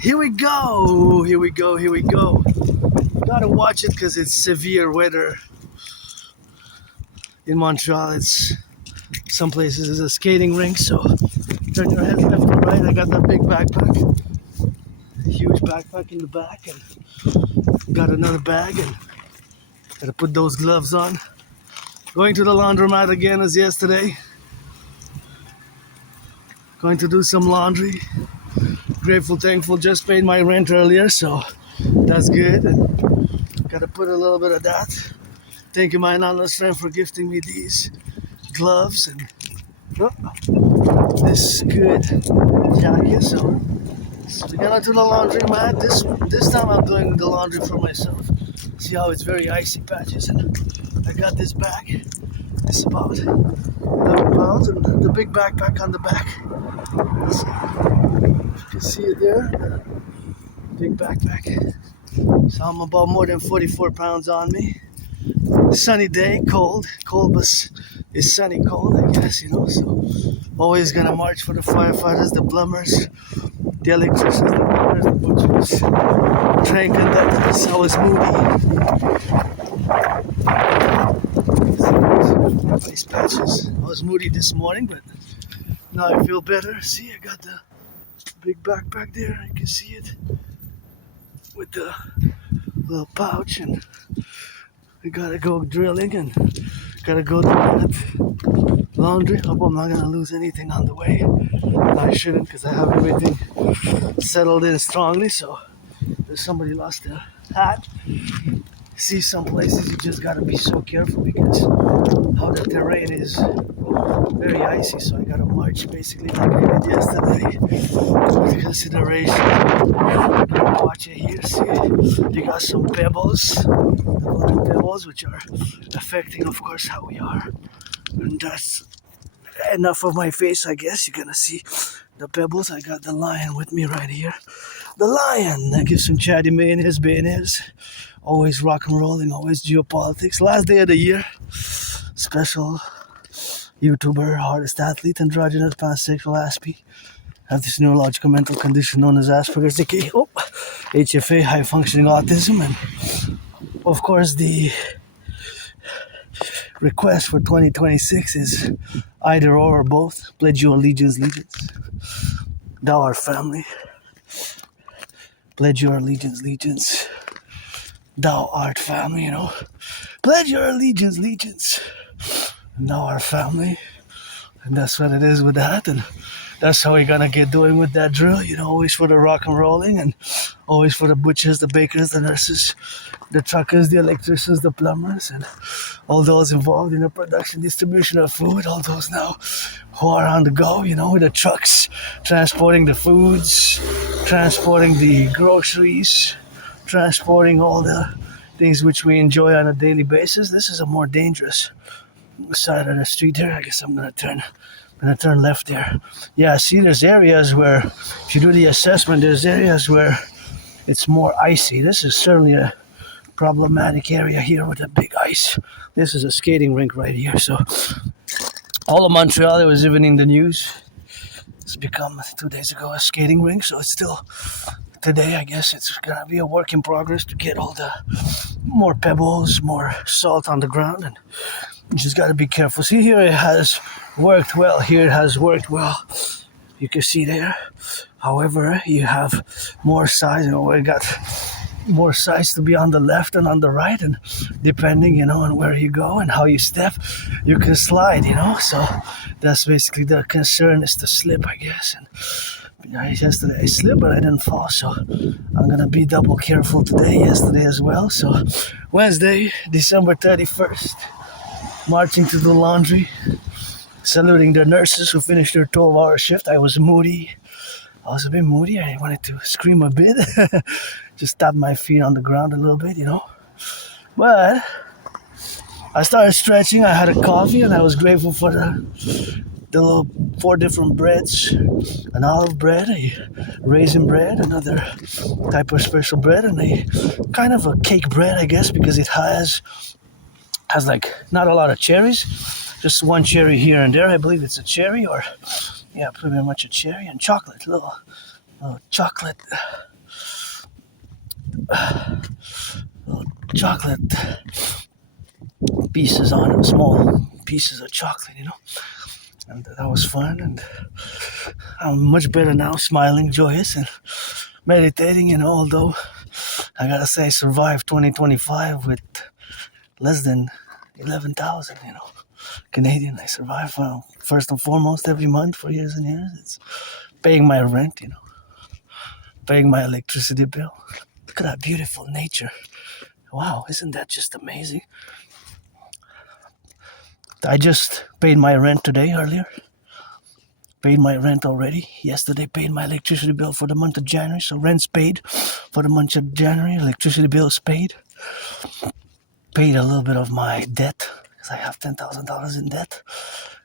Here we go, here we go, here we go. Gotta watch it because it's severe weather. In Montreal, it's some places is a skating rink, so turn your head left and right. I got that big backpack, huge backpack in the back, and got another bag, and gotta put those gloves on. Going to the laundromat again as yesterday. Going to do some laundry. Grateful, thankful, just paid my rent earlier, so that's good. And gotta put a little bit of that. Thank you, my anonymous friend, for gifting me these gloves and this good jacket. So we're gonna do the laundromat. This time I'm doing the laundry for myself. See how it's very icy patches, and I got this bag. It's about 11 pounds, and the big backpack on the back. So, you can see it there, big backpack. So I'm about more than 44 pounds on me. Sunny day, cold, but it's sunny cold, I guess, you know. So always gonna march for the firefighters, the plumbers, the electricians, the plumbers, the butchers, train conductors. I was moody. Ice patches. I was moody this morning, but now I feel better. See, I got the big backpack there. You can see it with the little pouch, and we gotta go drilling and gotta go to that laundry. Hope I'm not gonna lose anything on the way. I shouldn't, because I have everything settled in strongly. So if somebody lost a hat, see, some places you just gotta be so careful because how the terrain is very icy. So I gotta march basically like I did yesterday with consideration. Watch it here. See, you got some pebbles, the little pebbles, which are affecting, of course, how we are. And that's enough of my face, I guess. You're gonna see the pebbles. I got the lion with me right here. The lion. I give some chatty mayonnaise. Always rock and rolling, always geopolitics. Last day of the year. Special YouTuber, hardest athlete, androgynous, pansexual, Aspiesque. Have this neurological mental condition known as Asperger's, aka HFA, high functioning autism, and of course the request for 2026 is either or both. Pledge your allegiance. Thou art family. Pledge your allegiance. Thou art family, you know. Pledge your allegiance. Thou art family. And that's what it is with that, and that's how we're gonna get doing with that drill, you know, always for the rock and rolling, and always for the butchers, the bakers, the nurses, the truckers, the electricians, the plumbers, and all those involved in the production, distribution of food, all those now who are on the go, you know, with the trucks, transporting the foods, transporting the groceries, transporting all the things which we enjoy on a daily basis. This is a more dangerous side of the street here. I guess I'm gonna turn left there. Yeah, see, there's areas where, if you do the assessment, there's areas where it's more icy. This is certainly a problematic area here with the big ice. This is a skating rink right here. So all of Montreal, it was even in the news. It's become 2 days ago a skating rink. So it's still today, I guess it's gonna be a work in progress to get all the more pebbles, more salt on the ground, and you just gotta be careful. See, here it has worked well. Here it has worked well. You can see there. However, you have more size. You know, we got more size to be on the left and on the right, and depending, you know, on where you go and how you step, you can slide, you know. So that's basically the concern, is to slip, I guess. And yesterday I slipped, but I didn't fall, so I'm gonna be double careful today, yesterday as well. So Wednesday, December 31st, marching to the laundry, saluting the nurses who finished their 12-hour shift. I was moody. I was a bit moody. I wanted to scream a bit. Just tap my feet on the ground a little bit, you know. But I started stretching. I had a coffee, and I was grateful for the little 4 different breads: an olive bread, a raisin bread, another type of special bread, and a kind of a cake bread, I guess, because it has like not a lot of cherries, just one cherry here and there. I believe it's a cherry, or yeah, pretty much a cherry, and chocolate, little chocolate, chocolate pieces on them, small pieces of chocolate, And that was fun, and I'm much better now, smiling, joyous, and meditating, although I gotta say I survived 2025 with less than 11,000, Canadian. I survived, first and foremost, every month for years and years. It's paying my rent, paying my electricity bill. Look at that beautiful nature. Wow, isn't that just amazing? I just paid my rent today, earlier. Paid my rent already. Yesterday paid my electricity bill for the month of January. So rent's paid for the month of January. Electricity bill is paid. Paid a little bit of my debt, because I have $10,000 in debt.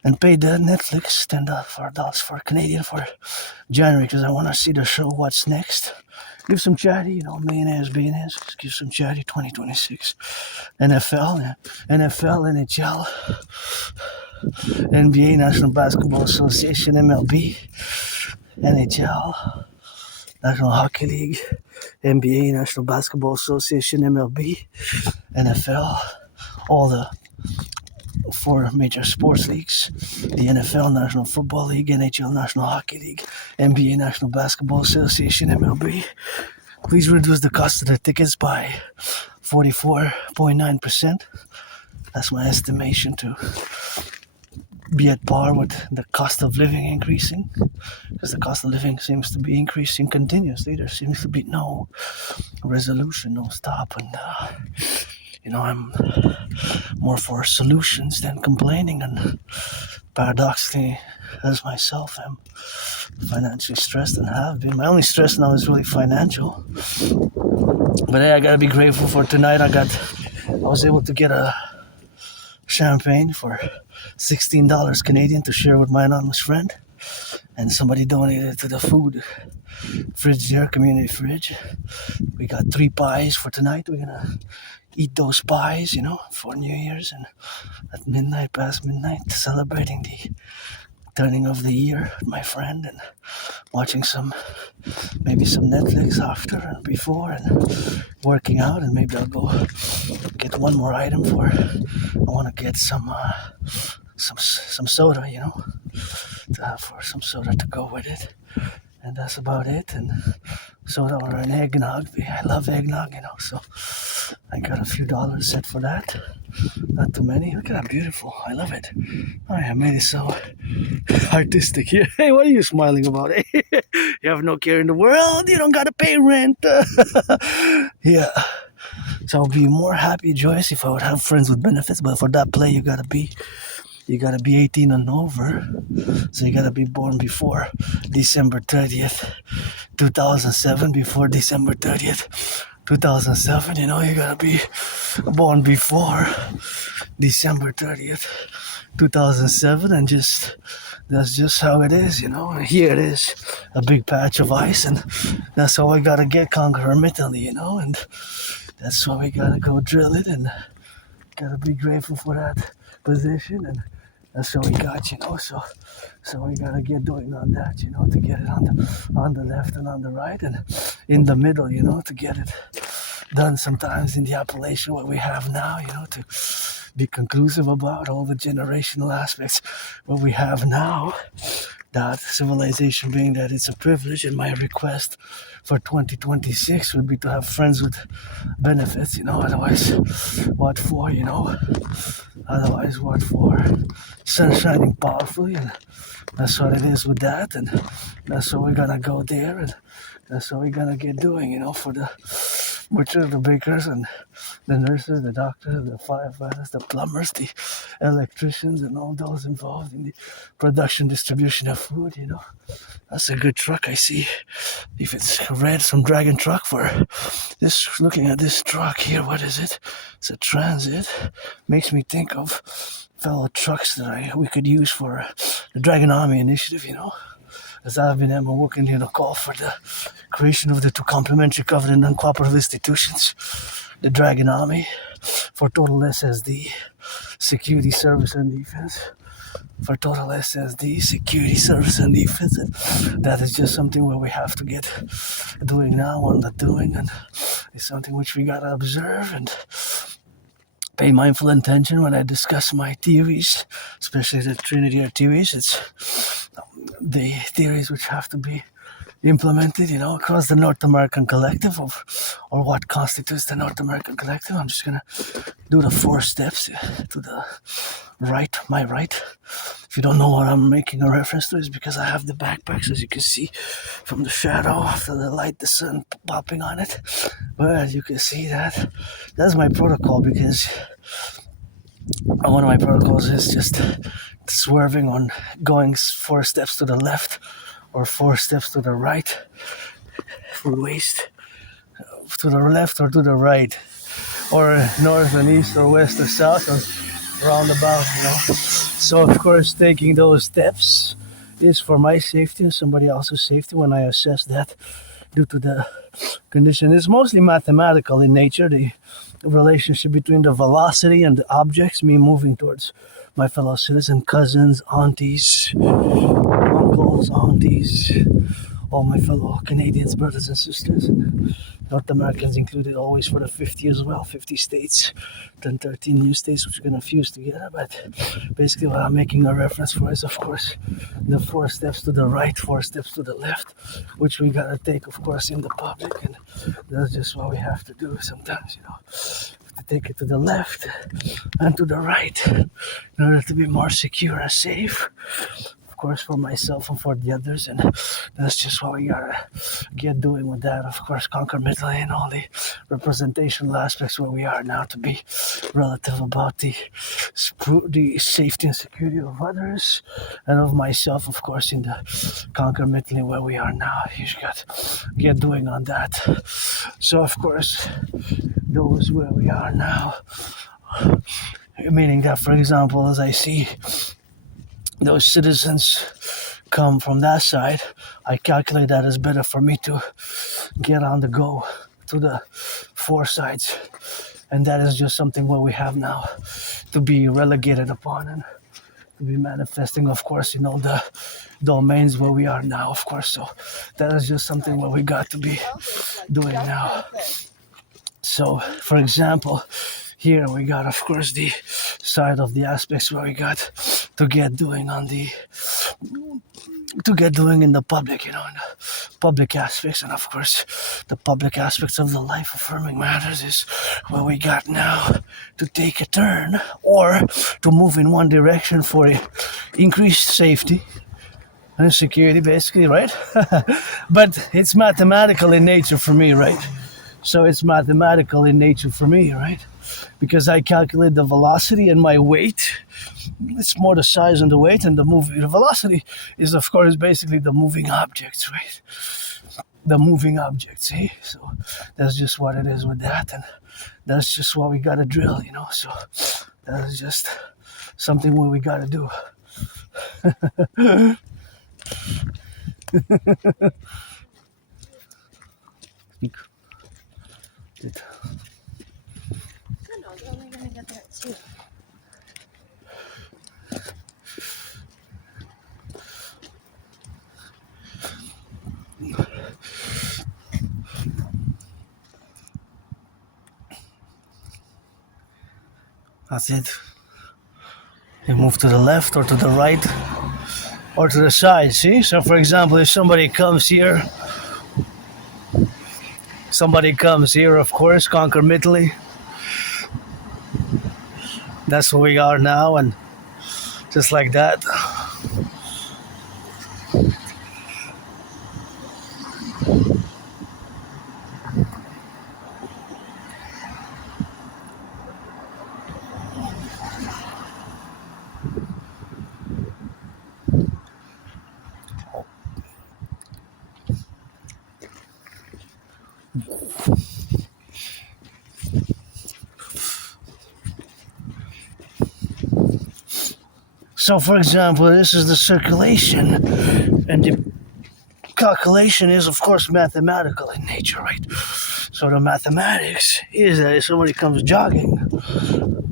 And paid the Netflix $10 for Canadian for January, because I want to see the show What's Next. Give some charity, millionaires, billionaires. Just give some charity. 2026. NFL, NHL, NBA, National Basketball Association, MLB, NHL, National Hockey League, NBA, National Basketball Association, MLB, NFL, all the 4 major sports leagues, the NFL, National Football League, NHL, National Hockey League, NBA, National Basketball Association, MLB. Please reduce the cost of the tickets by 44.9%. That's my estimation to be at par with the cost of living increasing, because the cost of living seems to be increasing continuously. There seems to be no resolution, no stop, and I'm more for solutions than complaining, and paradoxically, as myself, I'm financially stressed and have been. My only stress now is really financial. But hey, I gotta be grateful for tonight. I was able to get a champagne for $16 Canadian to share with my anonymous friend, and somebody donated to the food fridge there, community fridge. We got 3 pies for tonight. We're gonna eat those pies, for New Year's, and at midnight, past midnight, celebrating the turning of the year with my friend, and watching maybe some Netflix after and before, and working out, and maybe I'll go get one more item I want to get some soda, to have for some soda to go with it, and that's about it. And soda or an eggnog. I love eggnog, so I got a few dollars set for that. Not too many. Look at that, beautiful. I love it. Oh, I made it so artistic here. Hey, what are you smiling about? You have no care in the world. You don't gotta pay rent. Yeah. So I'll be more happy, joyous if I would have friends with benefits. But for that play, you gotta be 18 and over. So you gotta be born before December 30th, 2007. Before December 30th, 2007. You gotta be born before December 30th, 2007. And that's just how it is, Here it is, a big patch of ice, and that's how we gotta get conquer Italy, and that's why we gotta go drill it, and gotta be grateful for that position, and that's what we got, so we gotta get doing on that, to get it on the left and on the right, and in the middle, to get it done sometimes in the appellation what we have now, to be conclusive about all the generational aspects what we have now. That civilization being that it's a privilege, and my request for 2026 would be to have friends with benefits, otherwise what for, otherwise what for? Sun shining powerfully, and that's what it is with that, and that's what we're gonna go there, and that's what we're gonna get doing, for the butchers, the bakers, and the nurses, the doctors, the firefighters, the plumbers, the electricians, and all those involved in the production, distribution of food, That's a good truck I see. If it's red, some dragon truck for this. Looking at this truck here, what is it? It's a transit. Makes me think of fellow trucks that we could use for the Dragon Army initiative, As I've been working in a call for the creation of the 2 complementary covenant and cooperative institutions, the Dragon Army, for total SSD, security, service, and defense. for total SSD, security service and defense. And that is just something where we have to get doing now on the doing, and it's something which we gotta observe and pay mindful attention when I discuss my theories, especially the Trinity theories. It's the theories which have to be implemented, across the North American Collective, or what constitutes the North American Collective. I'm just gonna do the 4 steps to the right, my right. If you don't know what I'm making a reference to, is because I have the backpacks, as you can see from the shadow after the light, the sun popping on it. But as you can see, that's my protocol, because one of my protocols is just swerving on going 4 steps to the left or 4 steps to the right, food waste, to the left or to the right, or north and east or west or south or roundabout, So of course, taking those steps is for my safety and somebody else's safety when I assess that due to the condition. It's mostly mathematical in nature, the relationship between the velocity and the objects, me moving towards my fellow citizen, cousins, aunties, uncles, aunties, all my fellow Canadians, brothers and sisters, and North Americans included, always for the 50 as well, 50 states, then 13 new states which are going to fuse together. But basically what I'm making a reference for is, of course, the 4 steps to the right, 4 steps to the left, which we got to take, of course, in the public, and that's just what we have to do sometimes, to take it to the left and to the right in order to be more secure and safe, of course, for myself and for the others. And that's just what we gotta get doing with that, of course, concomitantly and all the representational aspects where we are now, to be relative about the safety and security of others and of myself, of course, in the concomitantly where we are now. You just got to get doing on that. So of course, those where we are now, meaning that, for example, as I see those citizens come from that side, I calculate that it's better for me to get on the go to the 4 sides, and that is just something where we have now to be relegated upon and to be manifesting, of course, the domains where we are now, of course. So that is just something where we got to be doing now. So, for example, here we got, of course, the side of the aspects where we got to get doing in the public, in the public aspects. And of course, the public aspects of the life affirming matters is where we got now to take a turn or to move in one direction for increased safety and security, basically, right? But it's mathematical in nature for me, right? So it's mathematical in nature for me, right? Because I calculate the velocity and my weight. It's more the size and the weight, and the velocity is, of course, basically the moving objects, right? The moving objects, see? So that's just what it is with that, and that's just what we gotta drill, So that is just something what we gotta do. That's it. You move to the left or to the right or to the side, see? So for example, if somebody comes here, of course, concomitantly. That's where we are now, and just like that. So, for example, this is the circulation, and the calculation is, of course, mathematical in nature, right? So the mathematics is that if somebody comes jogging,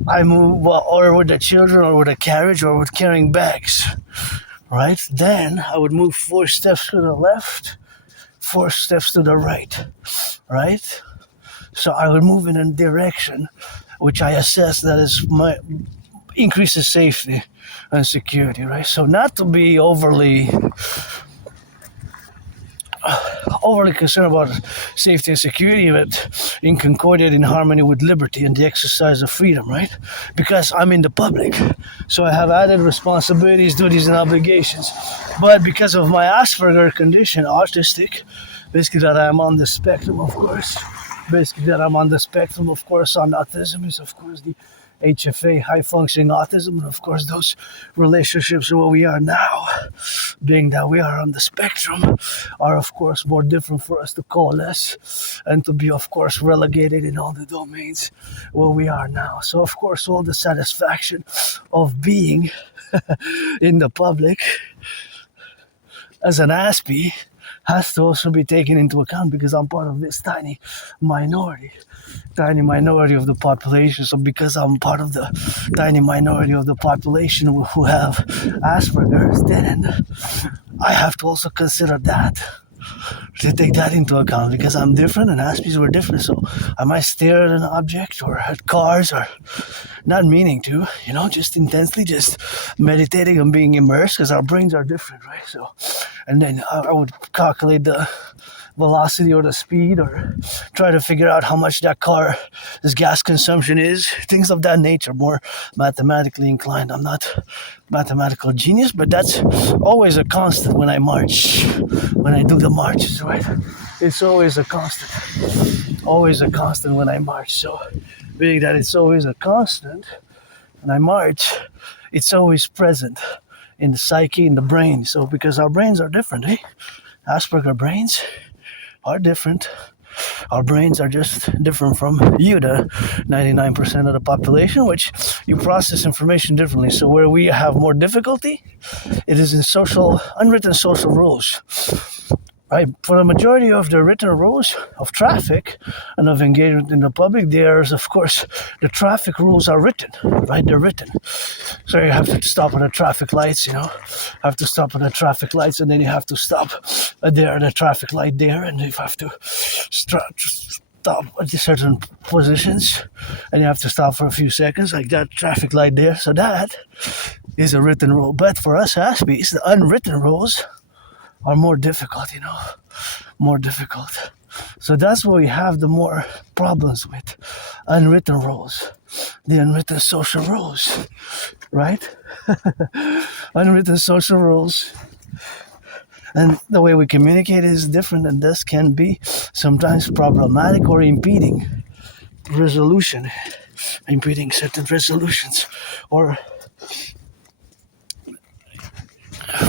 I move or with the children or with a carriage or with carrying bags, right? Then I would move 4 steps to the left, 4 steps to the right, right? So I would move in a direction which I assess that is increases safety and security, right? So not to be overly concerned about safety and security, but in concordiate in harmony with liberty and the exercise of freedom, right? Because I'm in the public, so I have added responsibilities, duties, and obligations. But because of my Asperger condition, autistic, basically that I'm on the spectrum, of course, on autism is, of course, the HFA, high functioning autism, and of course those relationships where we are now, being that we are on the spectrum, are of course more different for us to coalesce and to be of course relegated in all the domains where we are now. So of course all the satisfaction of being in the public as an Aspie has to also be taken into account because I'm part of this tiny minority of the population. So because I'm part of the tiny minority of the population who have Asperger's, then I have to also consider that, to take that into account, because I'm different and Aspies were different. So I might stare at an object or at cars, or not meaning to, just intensely, just meditating and being immersed, because our brains are different, right? So, and then I would calculate the velocity or the speed, or try to figure out how much that car's gas consumption is, things of that nature, more mathematically inclined. I'm not mathematical genius, but that's always a constant when I march, when I do the marches, right? It's always a constant when I march. So being that it's always a constant when I march, it's always present in the psyche, in the brain. So because our brains are different, Asperger brains are different. Our brains are just different from you, the 99% of the population, which you process information differently. So where we have more difficulty, it is in unwritten social rules. Right? For the majority of the written rules of traffic and of engagement in the public, there's, of course, the traffic rules are written, right? They're written. So you have to stop at the traffic lights, and then you have to stop at the traffic light there, and you have to stop at certain positions, and you have to stop for a few seconds, like that traffic light there. So that is a written rule. But for us Aspies, the unwritten rules are more difficult, more difficult. So that's what we have the more problems with, unwritten rules, the unwritten social rules, right? Unwritten social rules. And the way we communicate is different, and this can be sometimes problematic or impeding certain resolutions, or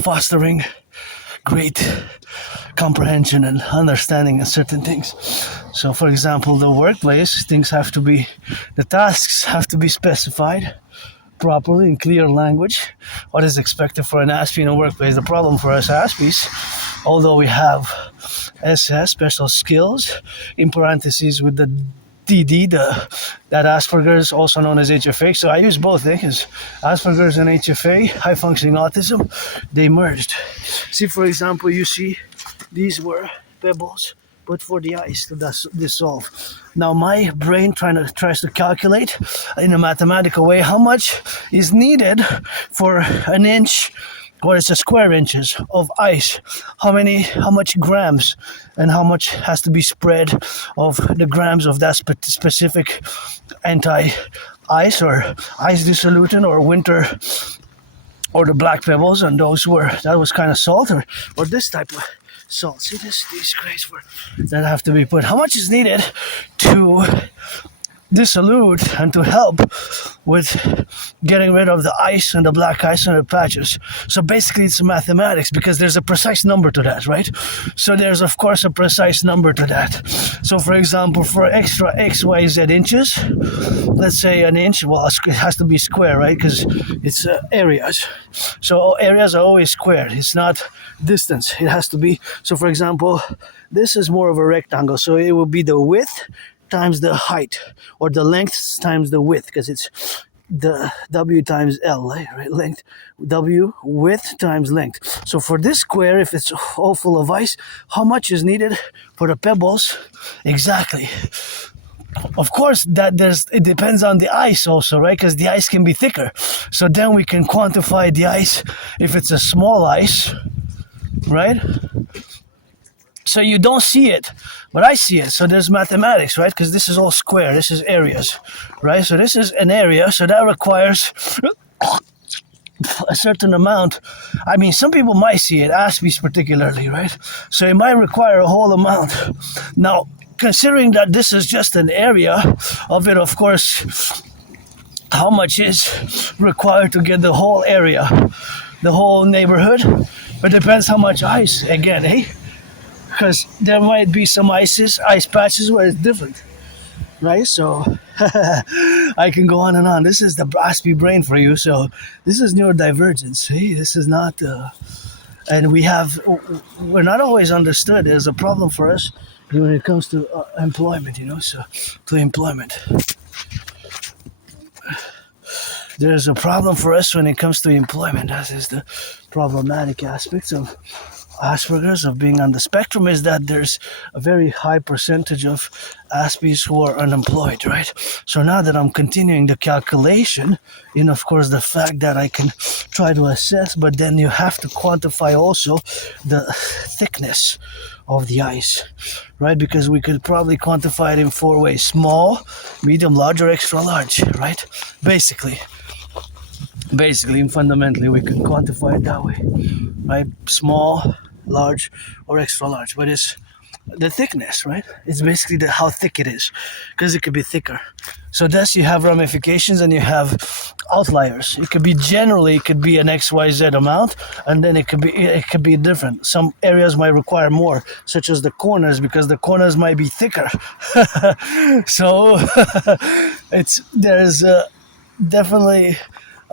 fostering great comprehension and understanding of certain things. So for example, the workplace, the tasks have to be specified properly in clear language, what is expected for an Aspie in a workplace. The problem for us Aspies, although we have SS, special skills, in parentheses with the dedie, that Asperger's, also known as HFA. So I use both, because Asperger's and HFA, high functioning autism, they merged. See, for example, you see these were pebbles put for the ice to dissolve. Now my brain tries to calculate in a mathematical way how much is needed for an inch, or it's a square inches of ice, how much grams, and how much has to be spread of the grams of that specific anti-ice or ice dissolutant or winter, or the black pebbles, and that was kind of salt, or this type of salt. See these grades that have to be put. How much is needed to dissolute and to help with getting rid of the ice and the black ice and the patches. So basically it's mathematics because there's a precise number to that, right? So there's of course a precise number to that. So for example, for extra x, y, z inches, let's say an inch, well it has to be square, right? Because it's areas. So areas are always squared. It's not distance. It has to be. So for example, this is more of a rectangle. So it will be the width times the height, or the length times the width, because it's the W times L, right? Length, W, width times length. So for this square, if it's all full of ice, how much is needed for the pebbles? Exactly. Of course, it depends on the ice also, right? Because the ice can be thicker. So then we can quantify the ice if it's a small ice, right? So you don't see it, but I see it. So there's mathematics, right? Because this is all square. This is areas, right? So this is an area. So that requires a certain amount. I mean, some people might see it, Aspiesque particularly, right? So it might require a whole amount. Now, considering that this is just an area of it, of course, how much is required to get the whole area, the whole neighborhood? It depends how much ice, again, eh? Because there might be some ice patches where it's different, right? So I can go on and on. This is the Aspiesque brain for you. So this is neurodivergence. Hey, this is not, and we're not always understood. There's a problem for us when it comes to employment, so to employment. There's a problem for us when it comes to employment. That is the problematic aspects of Asperger's, of being on the spectrum, is that there's a very high percentage of Aspies who are unemployed, right? So now that I'm continuing the calculation, of course, the fact that I can try to assess, but then you have to quantify also the thickness of the ice, right? Because we could probably quantify it in 4 ways: small, medium, large, or extra large, right? Basically and fundamentally, we can quantify it that way, right? Small, large, or extra large. But it's the thickness, right? It's basically how thick it is, because it could be thicker. So thus you have ramifications and you have outliers. It could be an XYZ amount, and then it could be different. Some areas might require more, such as the corners, because the corners might be thicker. So there's definitely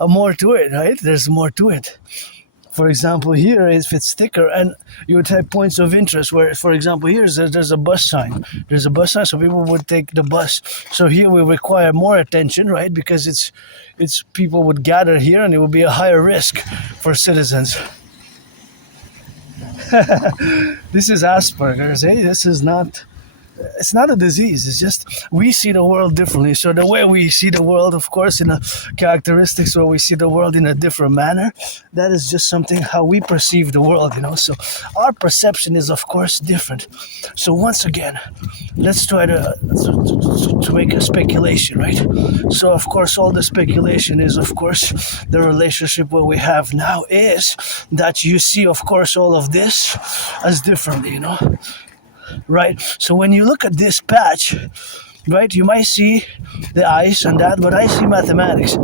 more to it, right? There's more to it. For example, here, if it's thicker, and you would have points of interest where, for example, here there's a bus sign. There's a bus sign, so people would take the bus. So here we require more attention, right? Because it's people would gather here, and it would be a higher risk for citizens. This is Asperger's, eh? It's not a disease. It's just we see the world differently. So the way we see the world, of course, in a characteristics where we see the world in a different manner, that is just something how we perceive the world, So our perception is, of course, different. So once again, let's try to make a speculation, right? So of course, all the speculation is, of course, the relationship what we have now is that you see, of course, all of this as differently, Right? So when you look at this patch, right, you might see the ice and that, but I see mathematics.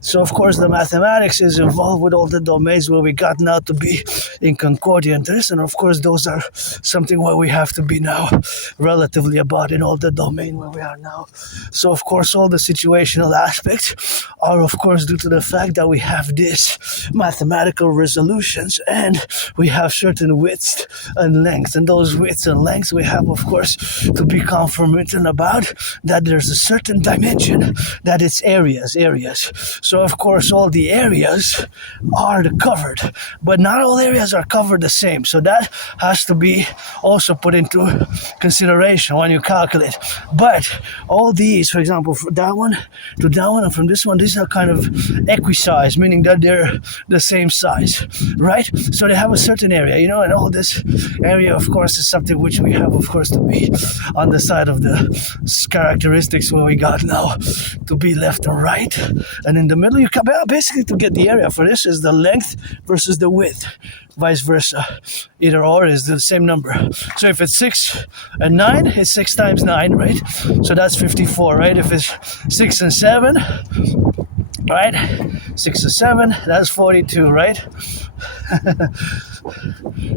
So of course the mathematics is involved with all the domains where we got now to be in concordia interest, and of course those are something where we have to be now relatively about in all the domain where we are now. So of course all the situational aspects are of course due to the fact that we have this mathematical resolutions and we have certain widths and lengths, and those widths and lengths we have of course to be confirmant about that there's a certain dimension that it's areas. So of course all the areas are covered, but not all areas are covered the same. So that has to be also put into consideration when you calculate. But all these, for example, from that one to that one and from this one, these are kind of equisize, meaning that they're the same size, right? So they have a certain area, and all this area, of course, is something which we have, of course, to be on the side of the characteristics where we got now to be left and right, and in the middle you can basically to get the area for this is the length versus the width, vice versa. Either or is the same number. So if it's 6 and 9, it's 6 times 9, right? So that's 54, right? If it's 6 and 7, right? 6 and 7, that's 42, right?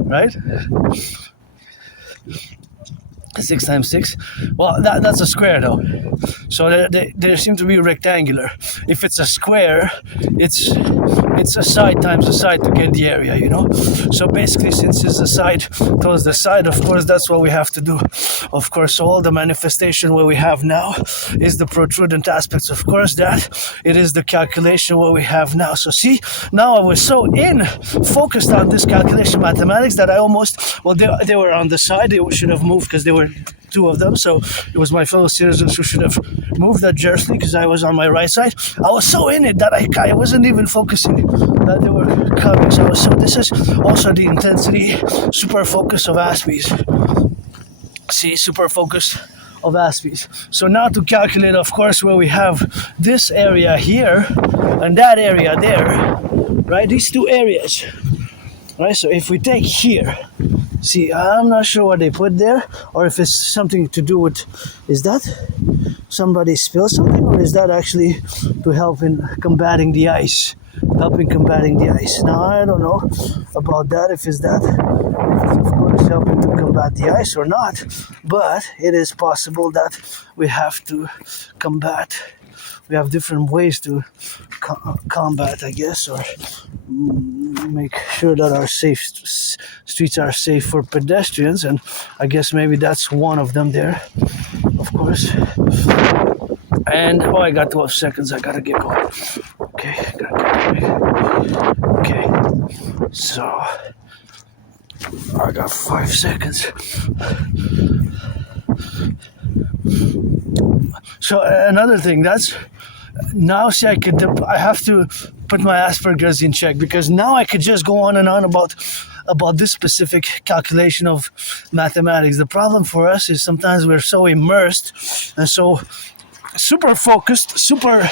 Right? 6 times 6. Well, that's a square though. So they seem to be rectangular. If it's a square, it's a side times a side to get the area, you know. So basically, since it's a side towards the side, of course, that's what we have to do. Of course, all the manifestation what we have now is the protrudent aspects. Of course, that it is the calculation what we have now. So see, now I was so focused on this calculation mathematics that I almost, well, they were on the side. They should have moved because they were two of them, so it was my fellow citizens who should have moved that jersey because I was on my right side. I was so in it that I wasn't even focusing that they were coming. So this is also the intensity, super focus of Aspies. See, super focus of Aspies. So now to calculate, of course, where we have this area here and that area there, right? These two areas, right? So if we take here, see, I'm not sure what they put there, or if it's something to do with, is that somebody spilled something, or is that actually to help in combating the ice? Helping combating the ice. Now, I don't know about that, if it's that. If it's, of course, helping to combat the ice or not, but it is possible that we have to combat. We have different ways to combat, I guess, or make sure that our streets are safe for pedestrians, and I guess maybe that's one of them there, of course. And I got 12 seconds. I gotta get going. Okay, gotta get going. Okay, so I got 5 seconds. So another thing, that's now, see, I have to put my Asperger's in check, because now I could just go on and on about this specific calculation of mathematics. The problem for us is sometimes we're so immersed and so super focused, super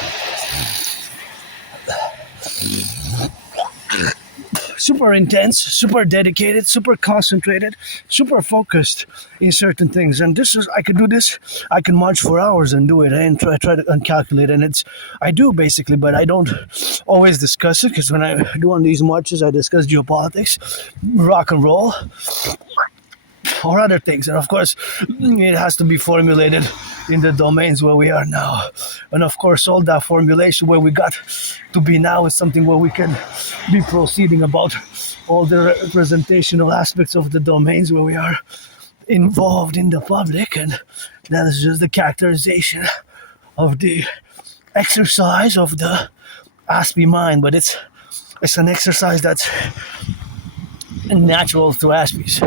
intense, super dedicated, super concentrated, super focused in certain things. And this is, I could do this, I can march for hours and do it and try to calculate. And I do basically, but I don't always discuss it, because when I do on these marches, I discuss geopolitics, rock and roll, or other things. And of course, it has to be formulated in the domains where we are now. And of course, all that formulation where we got to be now is something where we can be proceeding about all the representational aspects of the domains where we are involved in the public. And that is just the characterization of the exercise of the Aspie mind. But it's an exercise that's natural to Aspies.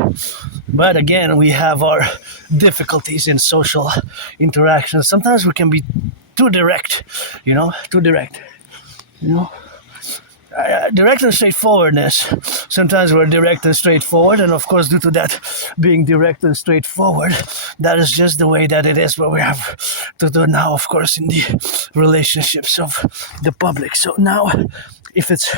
But again, we have our difficulties in social interactions. Sometimes we can be too direct, direct and straightforwardness. Sometimes we're direct and straightforward, and of course, due to that being direct and straightforward, that is just the way that it is. What we have to do now, of course, in the relationships of the public. So now, if it's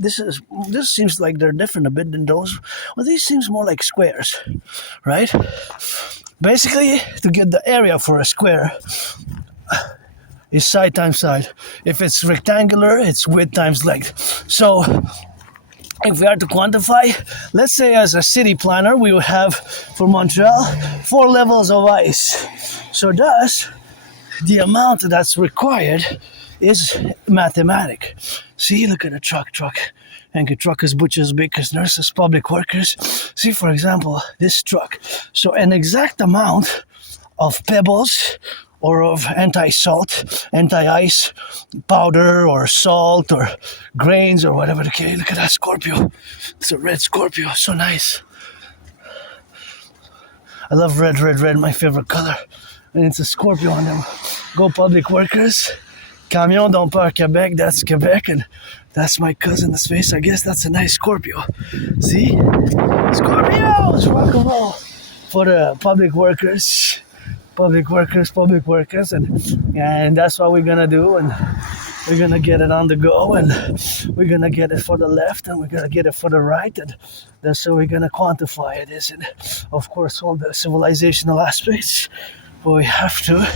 this seems like they're different a bit than those. Well, these seems more like squares, right? Basically, to get the area for a square is side times side. If it's rectangular, it's width times length. So if we are to quantify, let's say as a city planner, we will have for Montreal 4 levels of ice. So thus, the amount that's required is mathematic. See, look at the truck. And the truck is butchers, bakers, nurses, public workers. See, for example, this truck. So an exact amount of pebbles or of anti-salt, anti-ice powder or salt or grains or whatever the case. Look at that Scorpio. It's a red Scorpio. So nice. I love red, my favorite color. And it's a Scorpio on them. Go public workers. Camion don't park Quebec, that's Quebec, and that's my cousin's face. I guess that's a nice Scorpio. See? Scorpios! Rock and roll for the public workers, and that's what we're gonna do. And we're gonna get it on the go, and we're gonna get it for the left, and we're gonna get it for the right, and that's how we're gonna quantify it, isn't it? Of course, all the civilizational aspects, but we have to.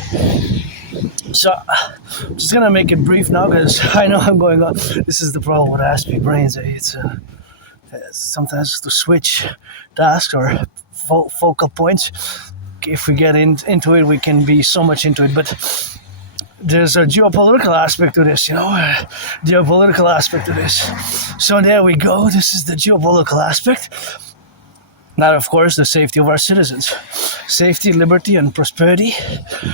So, I'm just gonna make it brief now because I know I'm going on. This is the problem with Aspiesque brains. It's sometimes to switch tasks or focal points. If we get into it, we can be so much into it. But there's a geopolitical aspect to this, geopolitical aspect to this. So there we go. This is the geopolitical aspect. Now, of course, the safety of our citizens. Safety, liberty, and prosperity,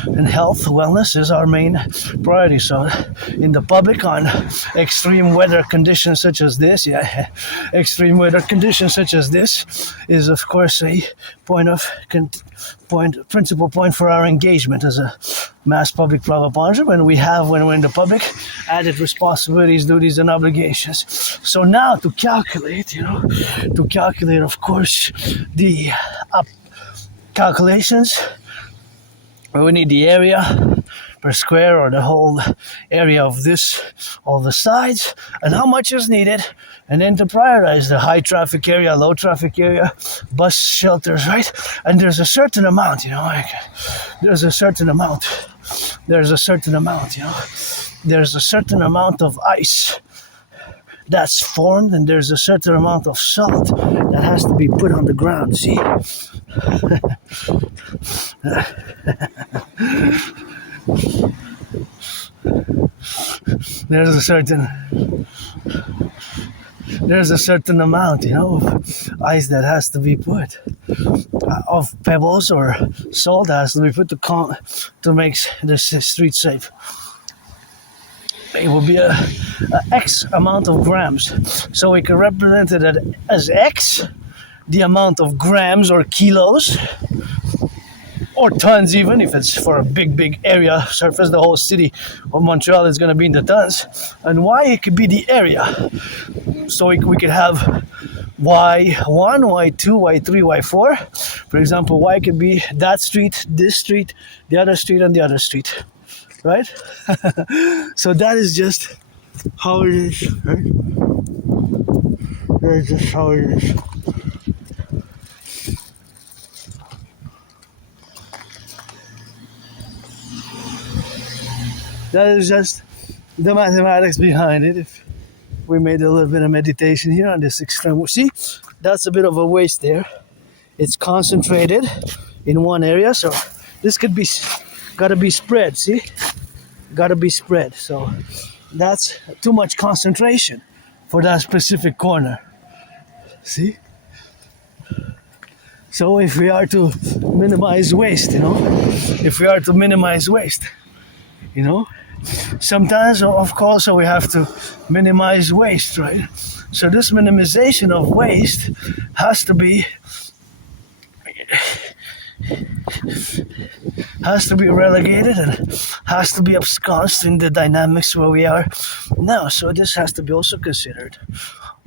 and health, wellness is our main priority. So, in the public, on extreme weather conditions such as this, extreme weather conditions such as this is, of course, a principal point for our engagement as a mass public private partnership, when we're in the public, added responsibilities, duties, and obligations. So now to calculate, of course, the calculations, we need the area per square, or the whole area of this, all the sides, and how much is needed, and then to prioritize the high traffic area, low traffic area, bus shelters, right? And there's a certain amount, there's a certain amount of ice that's formed, and there's a certain amount of salt that has to be put on the ground, see? There's a certain amount, of ice that has to be put, of pebbles or salt that has to be put to make the street safe. It will be a X amount of grams. So we can represent it as X, the amount of grams or kilos, or tons even, if it's for a big area surface. The whole city of Montreal is going to be in the tons. And Y, it could be the area. So we could have Y1, Y2, Y3, Y4. For example, Y could be that street, this street, the other street, and the other street. Right? So that is just how it is, right? That is just how it is. That is just the mathematics behind it. If we made a little bit of meditation here on this extreme, see, that's a bit of a waste there. It's concentrated in one area, so this could be, gotta be spread, see? Gotta be spread. So that's too much concentration for that specific corner. See? So if we are to minimize waste, sometimes, of course, we have to minimize waste, right? So this minimization of waste has to be relegated and has to be ensconced in the dynamics where we are now. So this has to be also considered,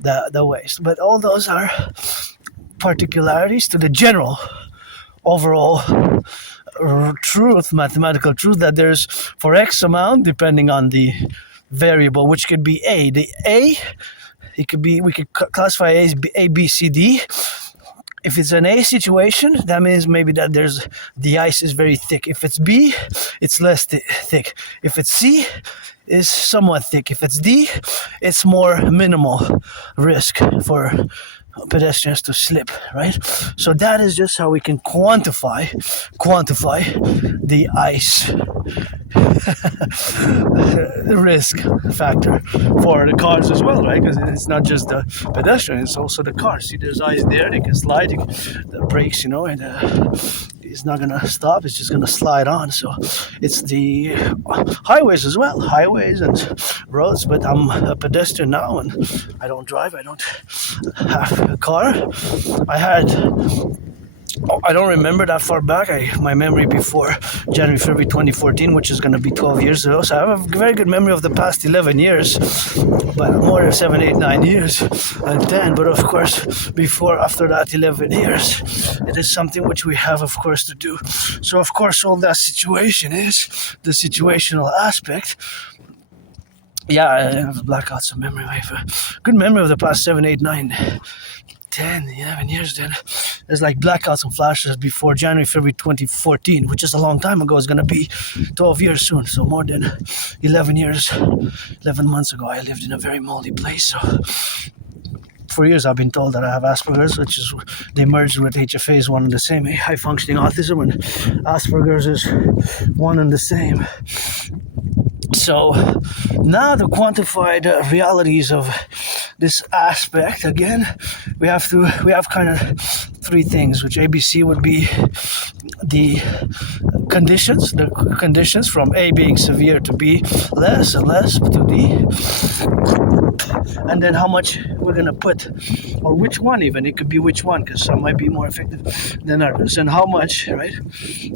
the waste. But all those are particularities to the general overall truth, mathematical truth, that there's for X amount, depending on the variable, which could be A. The A, we could classify A, B, C, D. If it's an A situation, that means maybe that the ice is very thick. If it's B, it's less thick. If it's C, it's somewhat thick. If it's D, it's more minimal risk for pedestrians to slip, right? So that is just how we can quantify the ice risk factor for the cars as well, right? Because it's not just the pedestrian, it's also the cars. See, there's ice there, they can slide, the brakes, and it's not gonna stop, it's just gonna slide on. So it's the highways as well, highways and roads. But I'm a pedestrian now, and I don't drive, I don't have a car. I don't remember that far back. My memory before January, February 2014, which is going to be 12 years ago. So I have a very good memory of the past 11 years, but more 7, 8, 9 years, and 10. But of course, after that 11 years, it is something which we have, of course, to do. So of course, all that situation is the situational aspect. Yeah, I have blackouts of memory. I have a good memory of the past 7, 8, 9, 10, 11 years. Then there's like blackouts and flashes before January, February 2014, which is a long time ago. It's gonna be 12 years soon, so more than 11 years. 11 months ago, I lived in a very moldy place. So for years, I've been told that I have Asperger's, which is they merged with HFA is one and the same. High functioning autism and Asperger's is one and the same. So now the quantified realities of this aspect again, we have kind of three things, which ABC would be the conditions from A being severe to B less and less to D, and then how much we're gonna put, or which one even. It could be which one, because some might be more effective than others, and how much, right?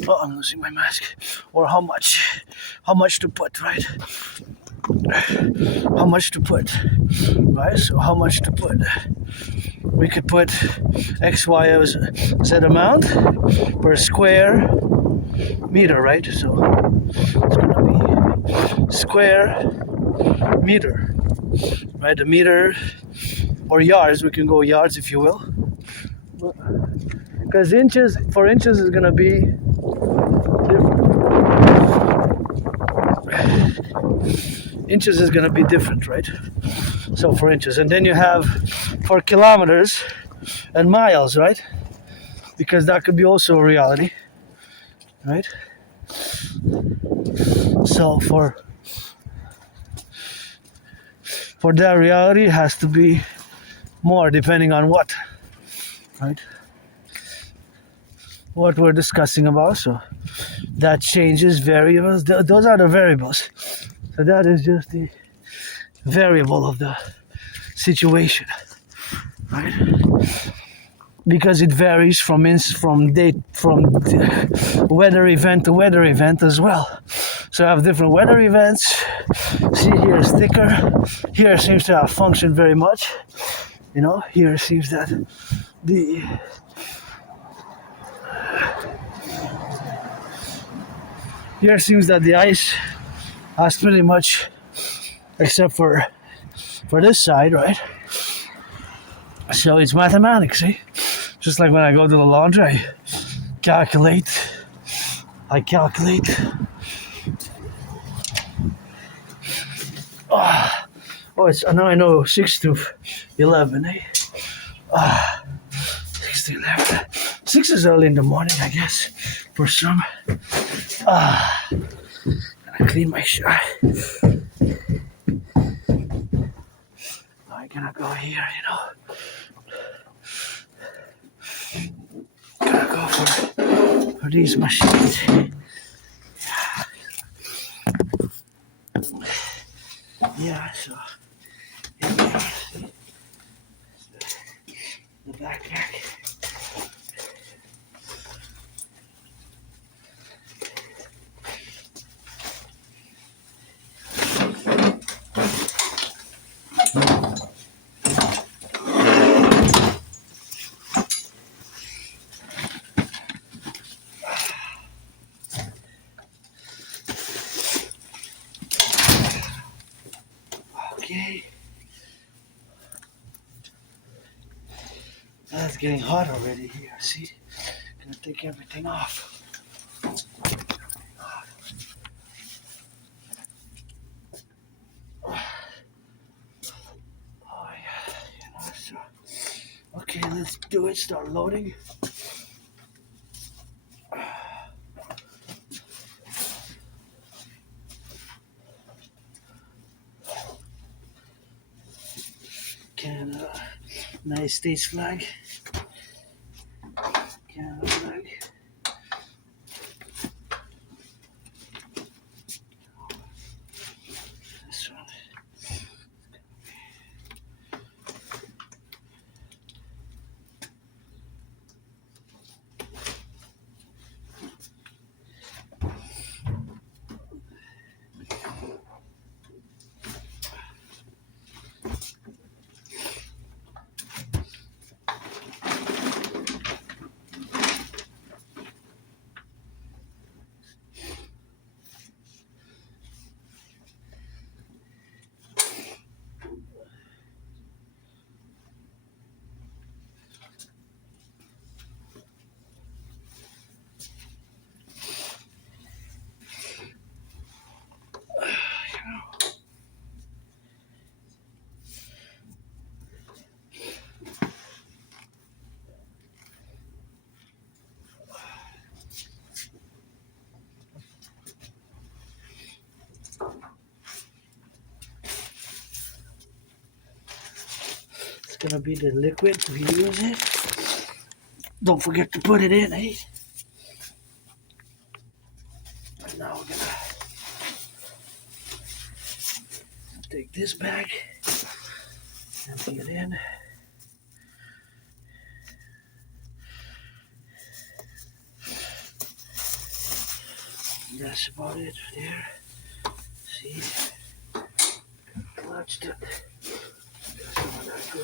Oh, I'm losing my mask. Or how much to put, right? How much to put, right? So how much to put? We could put X, Y, or Z amount per square meter, right? So it's gonna be square meter, right? A meter or yards. We can go yards if you will, because inches is gonna be different. Inches is gonna be different, right? So for inches, and then you have for kilometers and miles, right? Because that could be also a reality, right? So for that reality, it has to be more depending on what, right? What we're discussing about. So that changes variables. Those are the variables. So that is just the variable of the situation, right? Because it varies from weather event to weather event as well. So I have different weather events. See, here is thicker. Here seems to have functioned very much. You know, here seems that the ice has pretty much, except for this side, right? So it's mathematics, see? Just like when I go to the laundry, I calculate. Now I know 6 to 11, eh? 6 to 11. 6 is early in the morning, I guess, for some. Gotta clean my shirt. I'm gonna go here, you know. Gotta go for these machines. Yeah, so the backpack. Okay. It's getting hot already here, see? Gonna take everything off. Oh yeah, you know, so. Okay, let's do it, start loading. Canada, United States flag. Canada flag. This one. That's gonna be the liquid to use it. Don't forget to put it in, eh? And now we're gonna take this bag, empty it in. That's about it there. See? Clutched it. Got some of that good.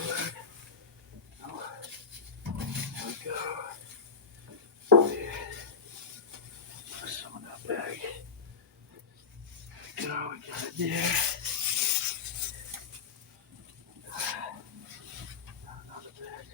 Oh, there we go. There. Put some of that bag. There we go, we got it there. Another bag.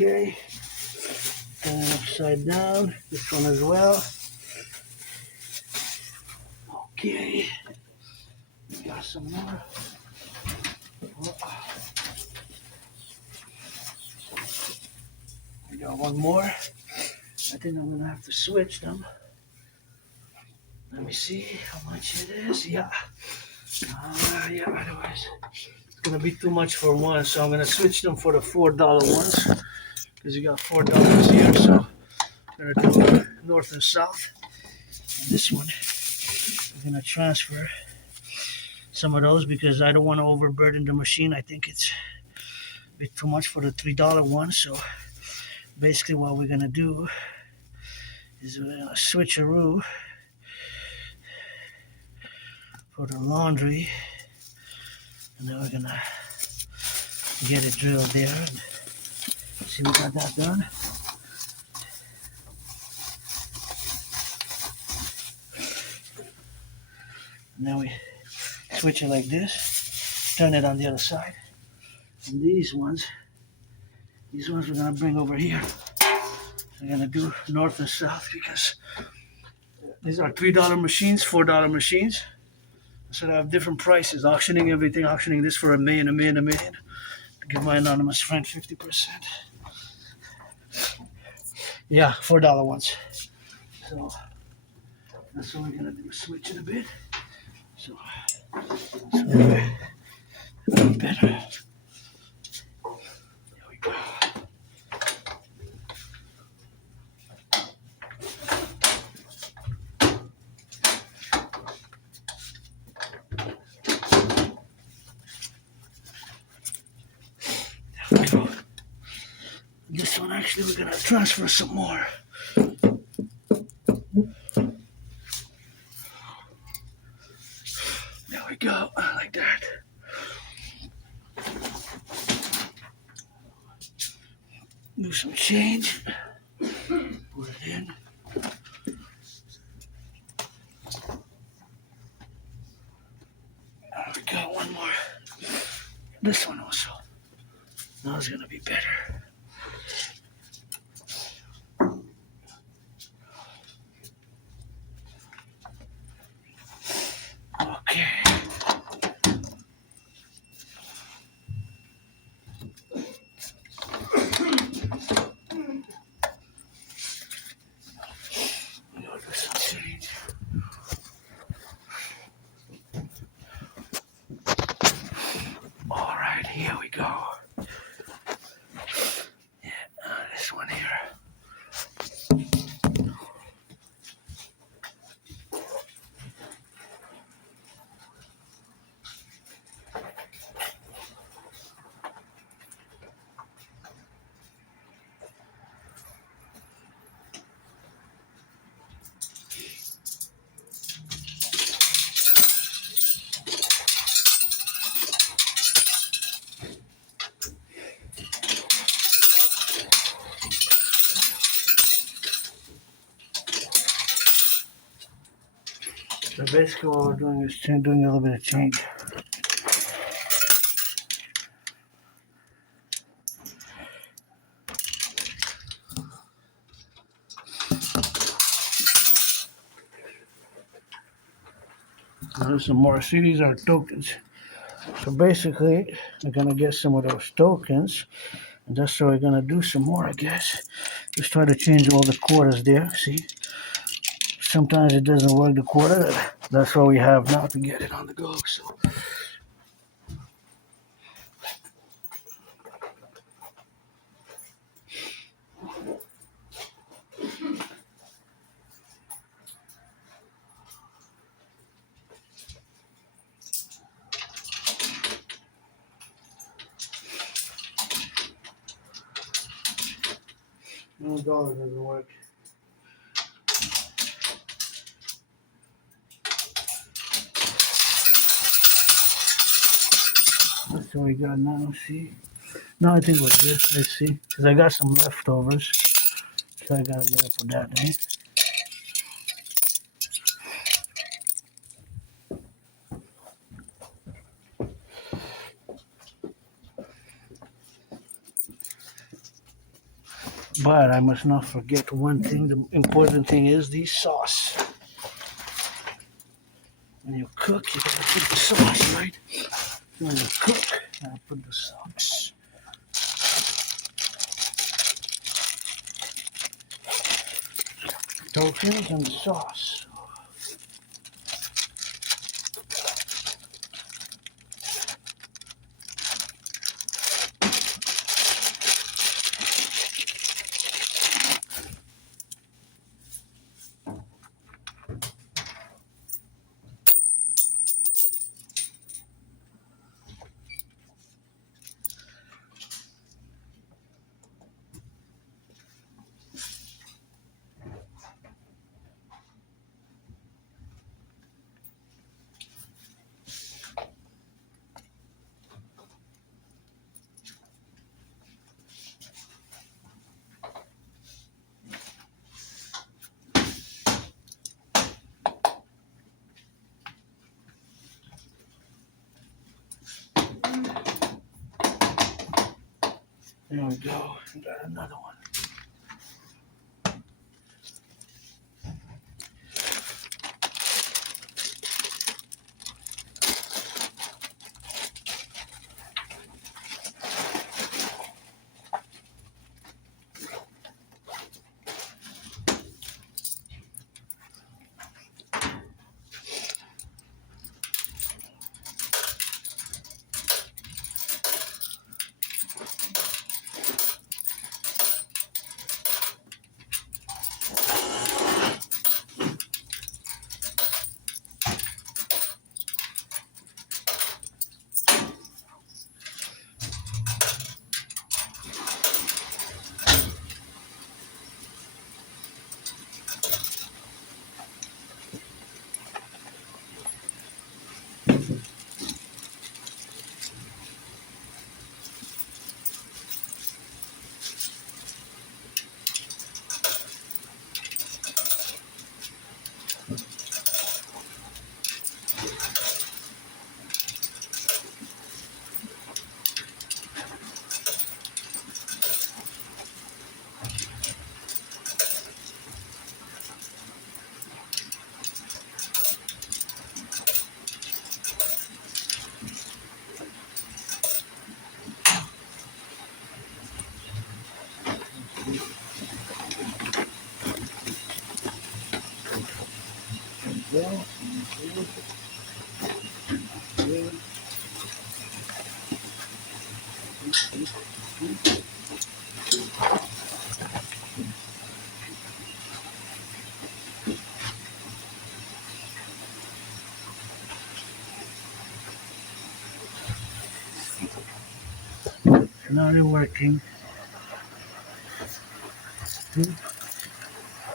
Okay, turn it upside down, this one as well. Okay, got some more. We got one more. I think I'm gonna have to switch them. Let me see how much it is. Yeah, yeah, otherwise it's gonna be too much for one, so I'm gonna switch them for the $4 ones. Because you got $4 here, so I'm gonna do north and south. And this one, I'm gonna transfer some of those because I don't want to overburden the machine. I think it's a bit too much for the $3 one. So basically, what we're gonna do is we're gonna switcheroo for the laundry, and then we're gonna get it drilled there. And see, we got that done. And then we switch it like this, turn it on the other side. And these ones we're gonna bring over here. We're gonna do north and south because these are $3 machines, $4 machines. So they have different prices, auctioning everything, auctioning this for $1 million, $1 million, $1 million. Give my anonymous friend 50%. Yeah, $4 ones. So that's what we're gonna do, switch it a bit. So we're better. There we go. There we go. This one actually we're gonna transfer some more. There we go, like that. Do some change. Put it in. There we go, one more. This one also. Now it's gonna be better. Okay. All right, here we go. Yeah, this one here. So basically what we're doing is doing a little bit of change. Now there's some more. See, these are tokens. So basically, we're going to get some of those tokens. And that's what we're going to do some more, I guess. Just try to change all the quarters there. See? Sometimes it doesn't work, the quarter. That's what we have now to get it on the go. So. No dollar doesn't work. That's what we got now, see? No, I think we're good. Let's see. Because I got some leftovers. So I gotta get up with that, eh? But I must not forget one thing. The important thing is the sauce. When you cook, you gotta put the sauce, right? When you cook, you gotta put the sauce. Tokens and sauce. There we go. We got another one. Well, now they're working.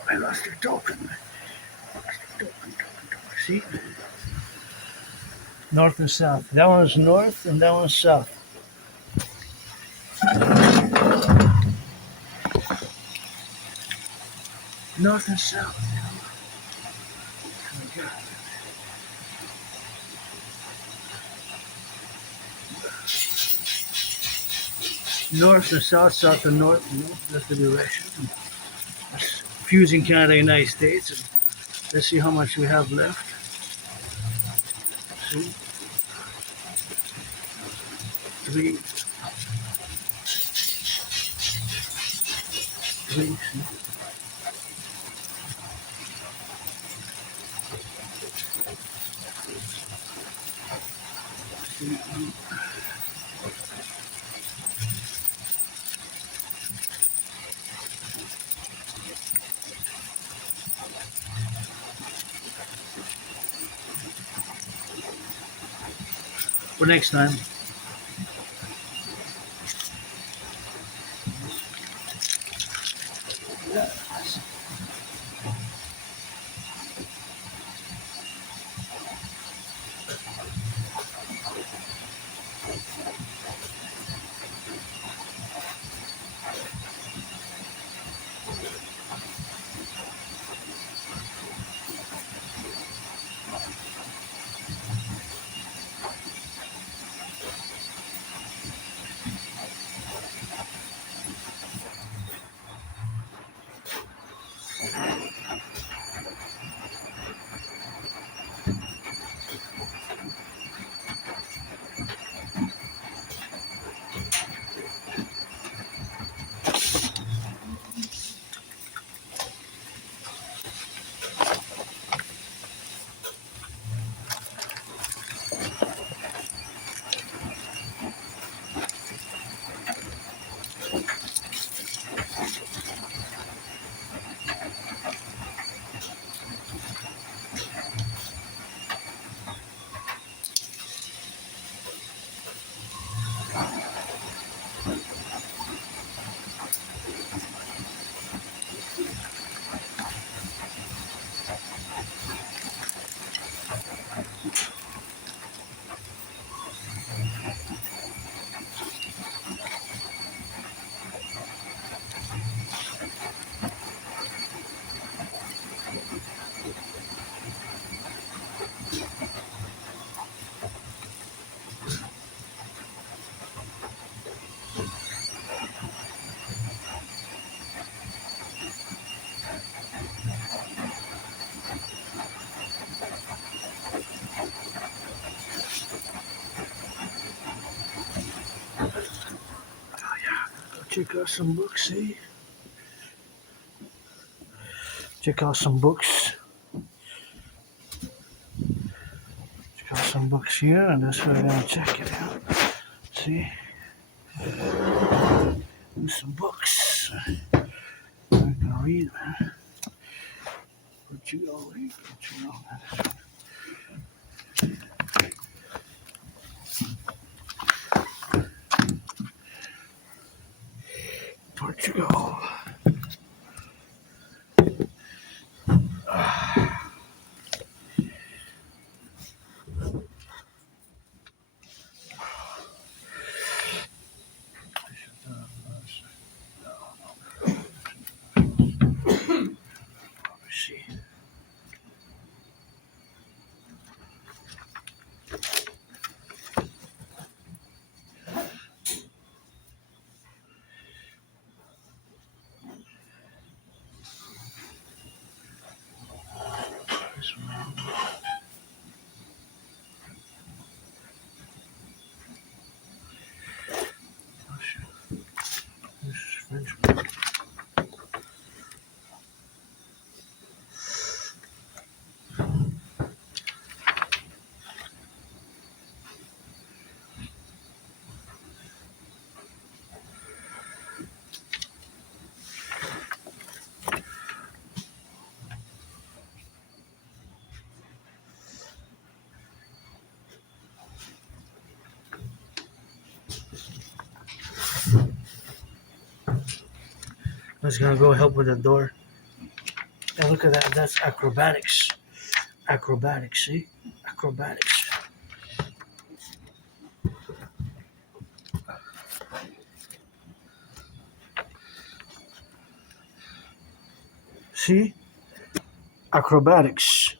I lost your token. See? North and south. That one's north and that one's south. North and south. Oh my God. north to south, south to north. That's the direction. Fusing Canada, United States. And let's see how much we have left. See? 3. 3. See? For next time. Check out some books, see? Check out some books. Check out some books here, and that's where we're gonna check it out. See? Do some books. I'm gonna read, man. Portugal, Portugal, man. Portugal. I was gonna go help with the door. And look at that, that's acrobatics. Acrobatics, see? Acrobatics. See? Acrobatics.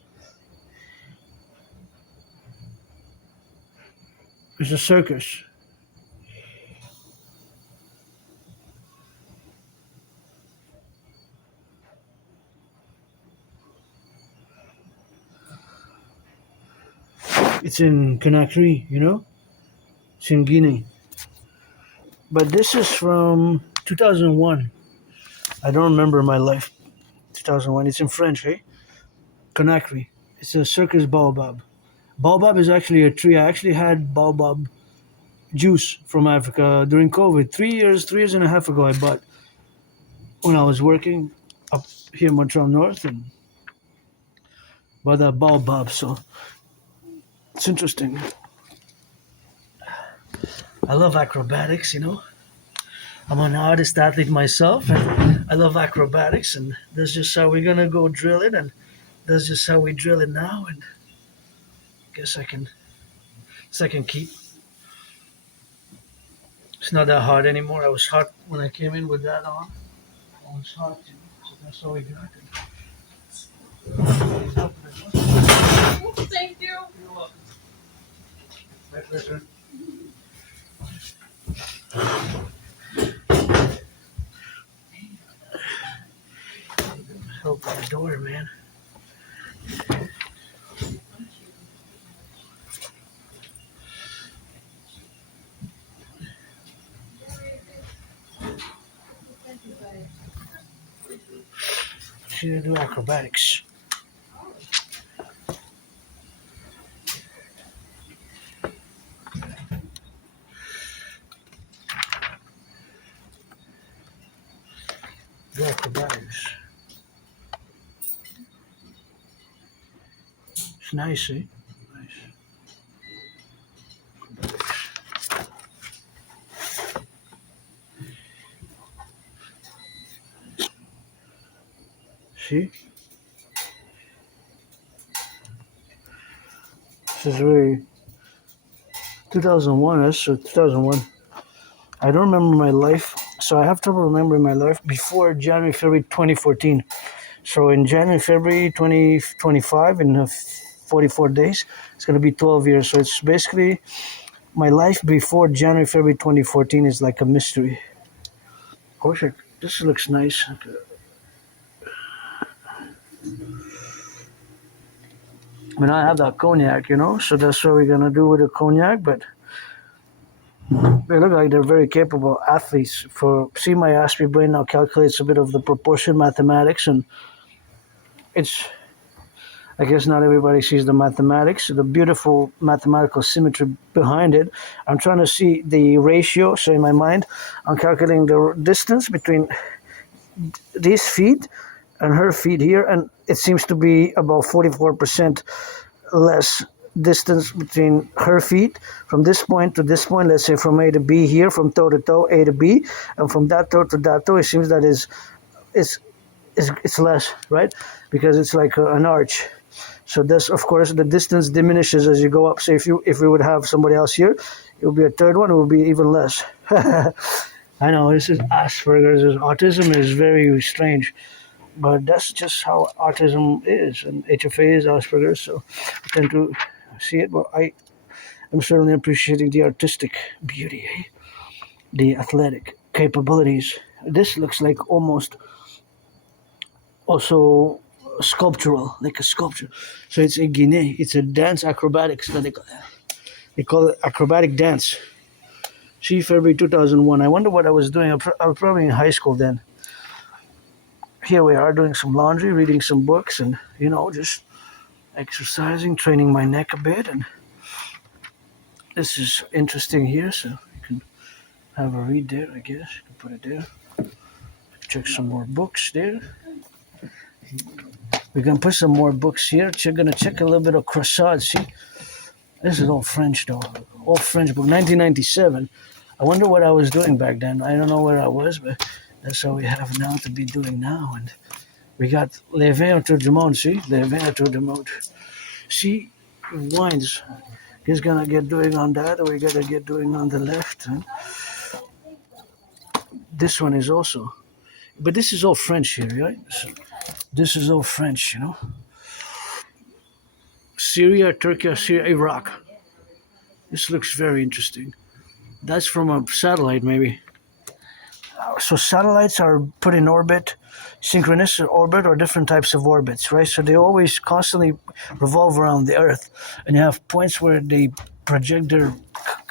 It's a circus. It's in Conakry, you know? It's in Guinea. But this is from 2001. I don't remember my life. 2001. It's in French, eh? Conakry. It's a circus baobab. Baobab is actually a tree. I actually had baobab juice from Africa during COVID. 3 years and a half ago, I bought when I was working up here in Montreal North and bought that baobab. So it's interesting. I love acrobatics, you know. I'm an artist athlete myself, and I love acrobatics, and that's just how we're gonna go drill it, and that's just how we drill it now. And guess I can second keep. It's not that hard anymore. I was hot when I came in with that on. I was hot, you know, so that's all we got. Thank you. You're welcome. My pleasure. Help with the door, man. She's gonna do acrobatics. Do acrobatics. It's nice, eh? Nice. See? This is really 2001, that's 2001. I don't remember my life, so I have trouble remembering my life before January, February 2014. So in January, February 2025, in 44 days, it's going to be 12 years. So it's basically my life before January, February 2014 is like a mystery. Oh, shit. This looks nice. I mean, I have that cognac, you know, so that's what we're going to do with the cognac, but they look like they're very capable athletes. See, my Aspiesque brain now calculates a bit of the proportion mathematics, and it's, I guess not everybody sees the mathematics, the beautiful mathematical symmetry behind it. I'm trying to see the ratio, so in my mind, I'm calculating the distance between these feet and her feet here, and it seems to be about 44% less distance between her feet from this point to this point. Let's say from A to B here, from toe to toe, A to B, and from that toe to that toe, it seems that it's less, right? Because it's like an arch. So this, of course, the distance diminishes as you go up. So if we would have somebody else here, it would be a third one. It would be even less. I know this is Asperger's. Autism is very strange, but that's just how autism is, and HFA is Asperger's. So I tend to see it, but I am certainly appreciating the artistic beauty, the athletic capabilities. This looks like almost also sculptural, like a sculpture. So it's a Guinea. It's a dance acrobatics that they call it acrobatic dance. See, February 2001. I wonder what I was doing. I was probably in high school then. Here we are doing some laundry, reading some books, and just exercising, training my neck a bit. And this is interesting here, so you can have a read there, I guess. You can put it there. Check some more books there. We're going to put some more books here. We're going to check a little bit of croissant. See, this is all French, though. All French book, 1997. I wonder what I was doing back then. I don't know where I was, but that's all we have now to be doing now. And we got Les Vins Autour du Monde, see? Les Vins Autour du Monde. See, wines. He's going to get doing on that, or we got to get doing on the left. Huh? This one is also. But this is all French here, right? So this is all French, Syria, Turkey, Syria, Iraq. This looks very interesting. That's from a satellite, maybe. So satellites are put in orbit synchronous orbit or different types of orbits, right? So they always constantly revolve around the Earth, and you have points where they project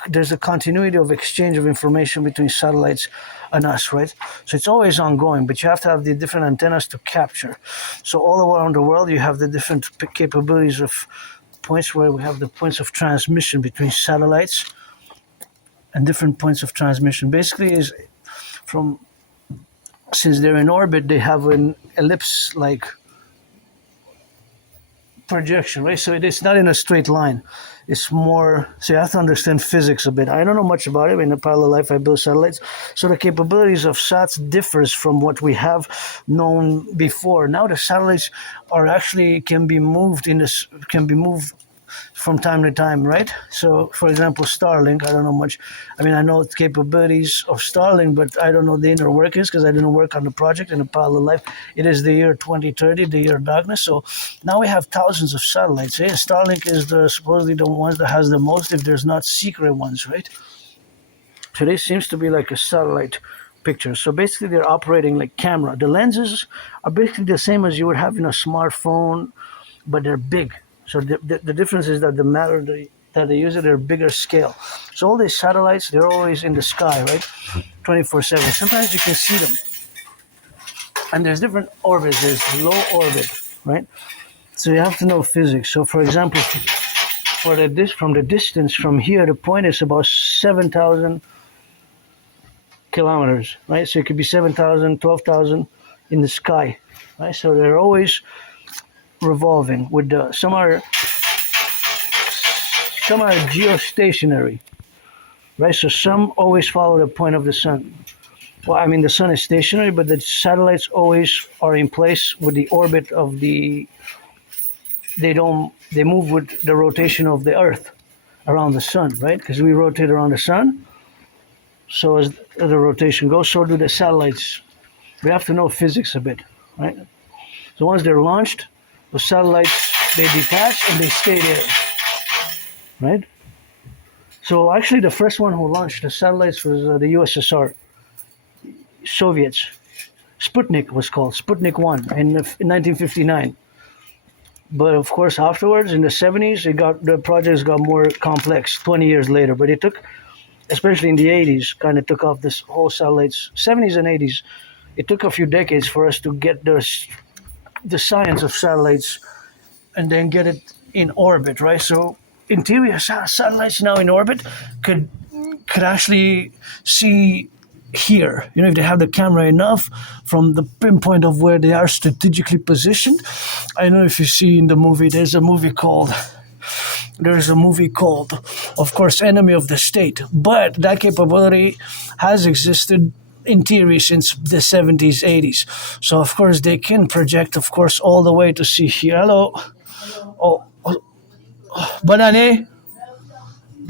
there's a continuity of exchange of information between satellites and us, right? So it's always ongoing, but you have to have the different antennas to capture. So all around the world, you have the different capabilities of points where we have the points of transmission between satellites and different points of transmission. Basically, is from since they're in orbit, they have an ellipse-like projection, right? So it's not in a straight line. It's more, so you have to understand physics a bit. I don't know much about it. In a parallel life, I build satellites. So the capabilities of sats differs from what we have known before. Now the satellites are actually can be moved from time to time, right? So, for example, Starlink, I don't know much. I mean, I know the capabilities of Starlink, but I don't know the inner workings because I didn't work on the project in a parallel life. It is the year 2030, the year of darkness. So now we have thousands of satellites. Eh? Starlink is supposedly the ones that has the most, if there's not secret ones, right? So this seems to be like a satellite picture. So basically, they're operating like camera. The lenses are basically the same as you would have in a smartphone, but they're big. So the difference is that the matter that they use it, they're bigger scale. So all these satellites, they're always in the sky, right? 24/7. Sometimes you can see them. And there's different orbits. There's low orbit, right? So you have to know physics. So for example, from the distance from here, the point is about 7,000 kilometers, right? So it could be 7,000, 12,000 in the sky, right? So they're always revolving with some are geostationary, right? So some always follow the point of the sun. Well, I mean, the sun is stationary, but the satellites always are in place with the orbit of they move with the rotation of the Earth around the sun, right? Because we rotate around the sun. So as the rotation goes, so do the satellites. We have to know physics a bit, right? So once they're launched, the satellites, they detach and they stay there, right? So actually the first one who launched the satellites was the USSR, Soviets. Sputnik was called, Sputnik 1 in 1959. But of course afterwards in the 70s, the projects got more complex 20 years later. But it took, especially in the 80s, kind of took off this whole satellites, 70s and 80s. It took a few decades for us to get the science of satellites and then get it in orbit, right? So in theory, satellites now in orbit could actually see here, if they have the camera enough from the pinpoint of where they are strategically positioned. I don't know if you see in the movie, there's a movie called, of course, Enemy of the State, but that capability has existed in theory since the 70s, 80s. So of course they can project, of course, all the way to see here. Hello. Oh, bonne année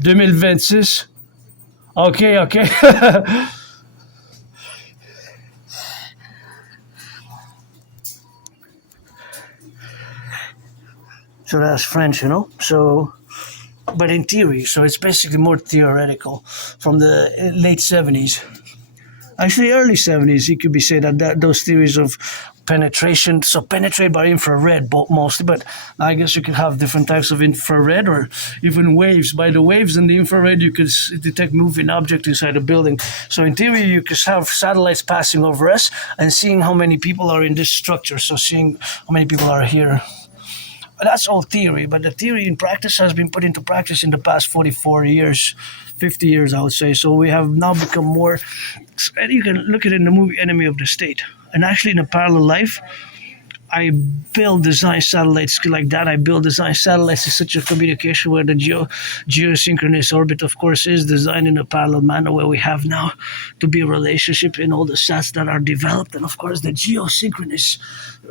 2026. Okay. So that's French, So, but in theory, so it's basically more theoretical from the late 70s. Actually, early 70s, it could be said that those theories of penetration, so penetrate by infrared mostly, but I guess you could have different types of infrared or even waves. By the waves and the infrared, you could detect moving objects inside a building. So in theory, you could have satellites passing over us and seeing how many people are in this structure, so seeing how many people are here. That's all theory, but the theory in practice has been put into practice in the past 44 years, 50 years, I would say. So we have now become more, and you can look at it in the movie Enemy of the State. And actually in a parallel life, I design satellites like that. I design satellites in such a communication where the geosynchronous orbit, of course, is designed in a parallel manner where we have now to be a relationship in all the sats that are developed. And of course, the geosynchronous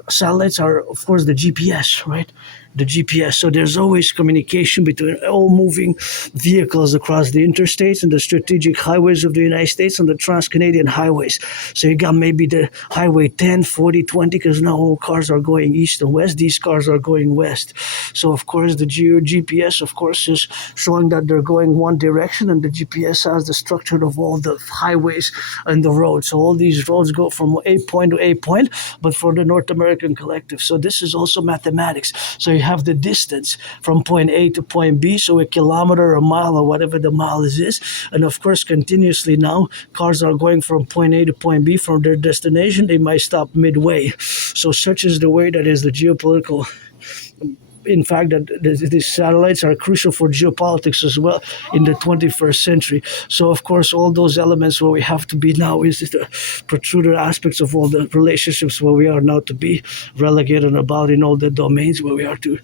satellites are, of course, the GPS, right? the GPS. So there's always communication between all moving vehicles across the interstates and the strategic highways of the United States and the trans-Canadian highways. So you got maybe the highway 10, 40, 20, because now all cars are going east and west. These cars are going west. So of course the GPS, of course, is showing that they're going one direction, and the GPS has the structure of all the highways and the roads. So all these roads go from A point to A point, but for the North American Collective. So this is also mathematics. So you have the distance from point A to point B, so a kilometer, a mile, or whatever the mile is. And of course, continuously now, cars are going from point A to point B from their destination. They might stop midway. So such is the way that is the geopolitical. In fact, that these satellites are crucial for geopolitics as well in the 21st century. So, of course, all those elements where we have to be now is the protruder aspects of all the relationships where we are now to be relegated about in all the domains where we are to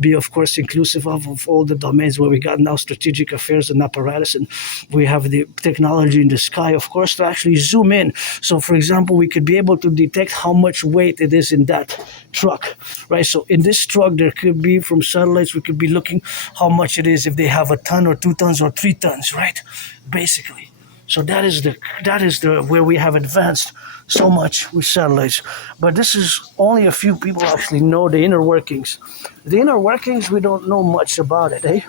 be, of course, inclusive of all the domains where we got now strategic affairs and apparatus, and we have the technology in the sky, of course, to actually zoom in. So, for example, we could be able to detect how much weight it is in that truck, right? So in this truck, there could be from satellites, we could be looking how much it is if they have a ton or 2 tons or 3 tons, right? Basically. So that is the where we have advanced so much with satellites. But this is only a few people actually know the inner workings. The inner workings, we don't know much about it, eh?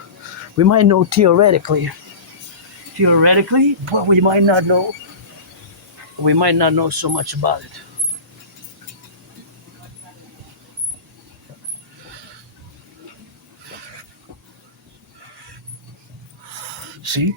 We might know theoretically, but we might not know. We might not know so much about it. See?